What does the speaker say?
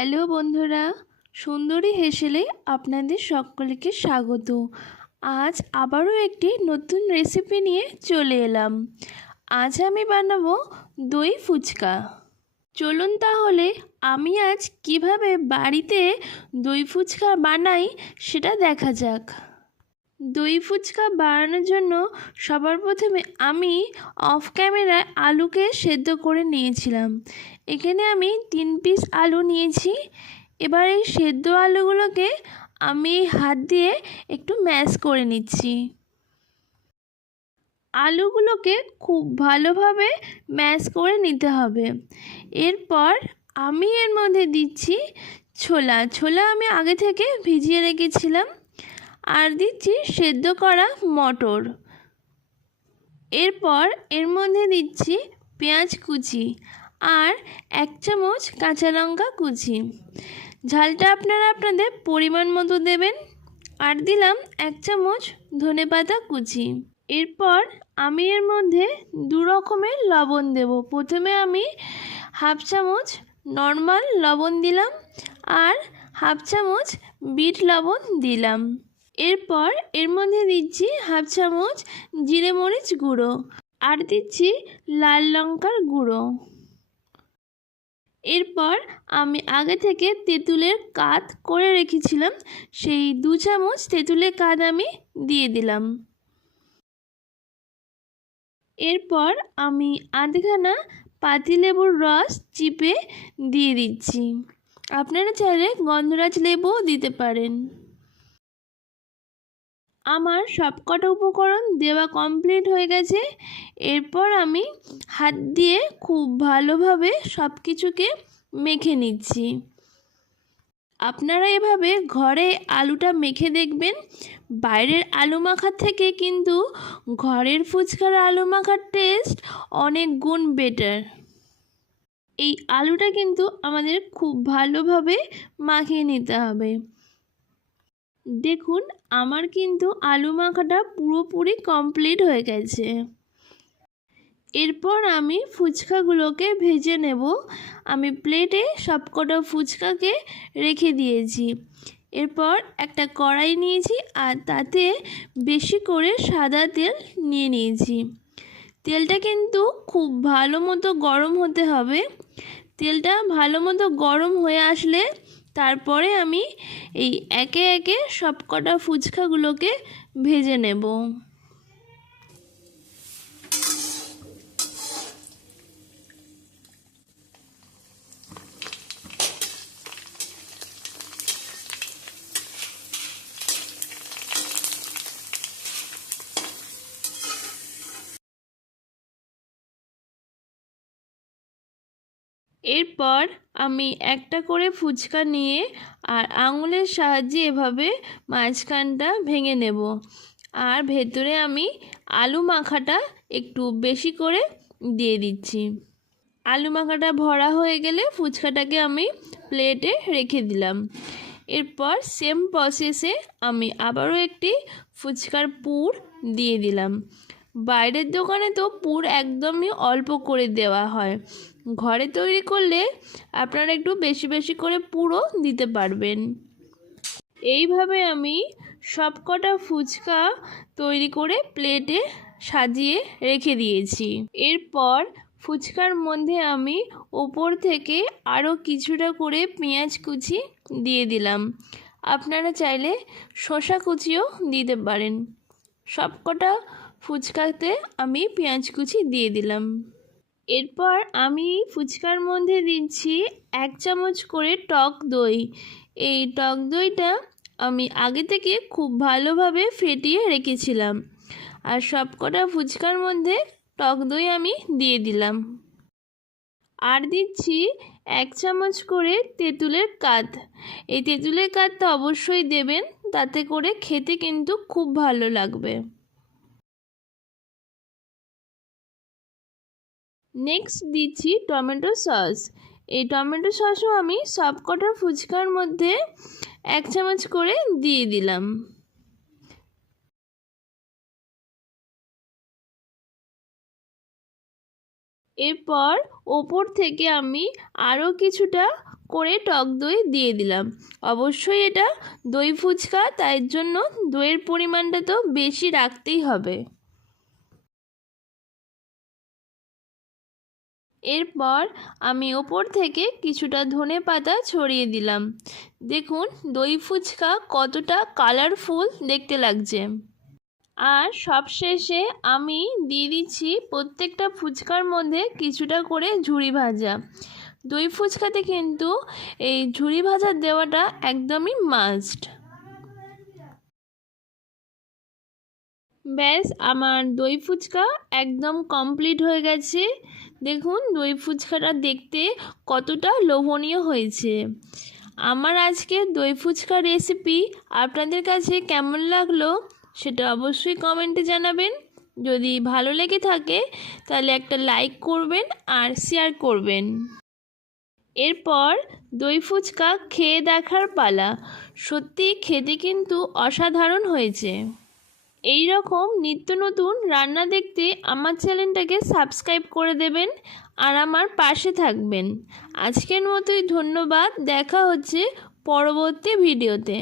Hello বন্ধুরা, সুন্দরী হেসেলে আপনাদের সকলকে স্বাগত। আজ আবারও একটি নতুন রেসিপি নিয়ে চলে এলাম। আজ আমি বানাবো দই ফুচকা। চলুন তাহলে আমি আজ কিভাবে বাড়িতে দই ফুচকা বানাই সেটা দেখা যাক। দই ফুচকা বানানোর জন্য সবার প্রথমে আমি অফ ক্যামেরায় আলুকে সেদ্ধ করে নিয়েছিলাম। এখানে আমি 3 পিস আলু নিয়েছি। এবার এই সেদ্ধ আলুগুলোকে আমি হাত দিয়ে একটু ম্যাশ করে নিচ্ছি। আলুগুলোকে খুব ভালোভাবে ম্যাশ করে নিতে হবে। এরপর আমি এর মধ্যে দিচ্ছি ছোলা আমি আগে থেকে ভিজিয়ে রেখেছিলাম। আর দিচ্ছি সেদ্ধ করা মটর। এরপর এর মধ্যে দিচ্ছি পেঁয়াজ কুচি আর 1 চামচ কাঁচা লঙ্কা কুচি। ঝালটা আপনারা আপনাদের পরিমাণ মতো দেবেন। আর দিলাম 1 চামচ ধনেপাতা কুচি। এরপর আমি এর মধ্যে 2 রকমের লবণ দেব। প্রথমে আমি 1/2 চামচ নর্মাল লবণ দিলাম আর 1/2 চামচ বিট লবণ দিলাম। এরপর এর মধ্যে দিচ্ছি 1/2 চামচ জিরে মরিচ গুঁড়ো আর দিচ্ছি লাল লঙ্কার গুঁড়ো। এরপর আমি আগে থেকে তেঁতুলের কাত করে রেখেছিলাম, সেই 2 চামচ তেঁতুলের কাত আমি দিয়ে দিলাম। এরপর আমি আধখানা পাতিলেবুর রস চিপে দিয়ে দিচ্ছি। আপনারা চাইলে গন্ধরাজ লেবুও দিতে পারেন। আমার সবকটা উপকরণ দেওয়া কমপ্লিট হয়ে গেছে। এরপর আমি হাত দিয়ে খুব ভালোভাবে সব কিছুকে মেখে নিচ্ছি। আপনারা এভাবে ঘরে আলুটা মেখে দেখবেন। বাইরের আলু মাখার থেকে কিন্তু ঘরের ফুচকার আলু মাখার টেস্ট অনেক গুণ বেটার। এই আলুটা কিন্তু আমাদের খুব ভালোভাবে মাখিয়ে নিতে হবে। দেখুন আমার কিন্তু আলু মাখাটা পুরোপুরি কমপ্লিট হয়ে গেছে। এরপর আমি ফুচকাগুলোকে ভেজে নেব। আমি প্লেটে সবকটা ফুচকাকে রেখে দিয়েছি। এরপর একটা কড়াই নিয়েছি আর তাতে বেশি করে সাদা তেল নিয়ে নিয়েছি। তেলটা কিন্তু খুব ভালো মতো গরম হতে হবে। তেলটা ভালো মতো গরম হয়ে আসলে তারপরে আমি এই একে একে সবকটা ফুচকাগুলোকে ভেজে নেব। এরপর আমি একটা করে ফুচকা নিয়ে আর আঙুলের সাহায্যে এভাবে মাঝখানটা ভেঙে নেব। আর ভেতরে আমি আলু মাখাটা একটু বেশি করে দিয়ে দিচ্ছি। আলু মাখাটা ভরা হয়ে গেলে ফুচকাটাকে আমি প্লেটে রেখে দিলাম। এরপর সেম প্রসেসে আমি আবারও একটি ফুচকার পুর দিয়ে দিলাম। বাইরের দোকানে তো পুর একদমই অল্প করে দেওয়া হয়। ঘরে তৈরি করলে আপনারা একটু বেশি বেশি করে পুরও দিতে পারবেন। এইভাবে আমি সবকটা ফুচকা তৈরি করে প্লেটে সাজিয়ে রেখে দিয়েছি। এরপর ফুচকার মধ্যে আমি ওপর থেকে আরও কিছুটা করে পেঁয়াজ কুচি দিয়ে দিলাম। আপনারা চাইলে শসা কুচিও দিতে পারেন। সবকটা ফুচকাতে আমি পেঁয়াজ কুচি দিয়ে দিলাম। এরপর আমি ফুচকার মধ্যে দিচ্ছি 1 চামচ করে টক দই। এই টক দইটা আমি আগে থেকে খুব ভালোভাবে ফেটিয়ে রেখেছিলাম। আর সবকটা ফুচকার মধ্যে টক দই আমি দিয়ে দিলাম। আর দিচ্ছি 1 চামচ করে তেঁতুলের কাত। এই তেঁতুলের কাতটা অবশ্যই দেবেন, তাতে করে খেতে কিন্তু খুব ভালো লাগবে। নেক্সট দিচ্ছি টমেটো সস। এই টমেটো সসও আমি সবকটা ফুচকার মধ্যে 1 চামচ করে দিয়ে দিলাম। এরপর ওপর থেকে আমি আরও কিছুটা করে টক দই দিয়ে দিলাম। অবশ্যই এটা দই ফুচকা, তাই জন্য দইয়ের পরিমাণটা তো বেশি রাখতেই হবে। এরপর আমি ওপর থেকে কিছুটা ধনেপাতা ছড়িয়ে দিলাম। দেখুন দই ফুচকা কতটা কালারফুল দেখতে লাগছে। আর সবশেষে আমি দিয়ে দিচ্ছি প্রত্যেকটা ফুচকার মধ্যে কিছুটা করে ঝুরি ভাজা। দই ফুচকাতে কিন্তু এই ঝুরি ভাজা দেওয়াটা একদমই মাস্ট। ব্যাস আমার দই ফুচকা একদম কমপ্লিট হয়ে গেছে। দেখুন দই ফুচকাটা দেখতে কতটা লোভনীয় হয়েছে। আমার আজকের দই ফুচকা রেসিপি আপনাদের কাছে কেমন লাগলো সেটা অবশ্যই কমেন্টে জানাবেন। যদি ভালো লেগে থাকে তাহলে একটা লাইক করবেন আর শেয়ার করবেন। এরপর দই ফুচকা খেয়ে দেখার পালা। সত্যি খেতে কিন্তু অসাধারণ হয়েছে। এই রকম নিত্য নতুন রান্না দেখতে আমার চ্যানেলটাকে সাবস্ক্রাইব করে দেবেন আর আমার পাশে থাকবেন। আজকের মতোই ধন্যবাদ। দেখা হচ্ছে পরবর্তী ভিডিওতে।